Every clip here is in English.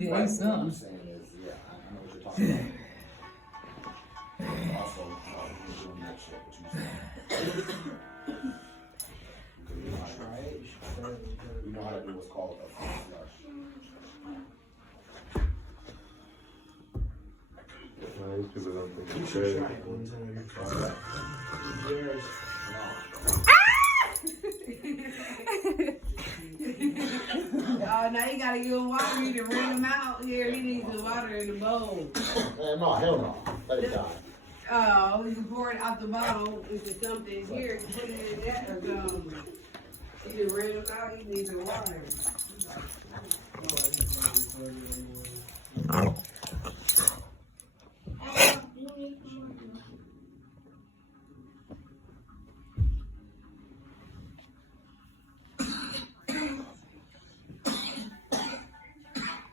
Yeah, Right, it's what I'm something. saying is, yeah, I know what you're talking about. Also, you're doing that shit, what you saying. You know how to do what's called a front flush. These people don't think You it's should crazy. try it one time. Yours. Oh, now you gotta give him water. You need to wring him out. Here, he needs the water in the bowl. No, hell no. Let it die. Oh, you can pour it out the bottle into something. Here, put it in that or something. You can wring him out. He needs the water.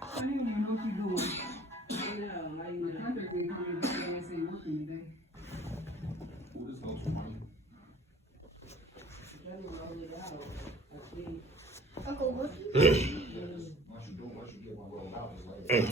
I don't even know what you're doing. No, I even know. Hunter did come in today and say working today. Ooh, this goes for money. Let me roll it out. I see. Uncle, what? Once you get one rolled out, just let it.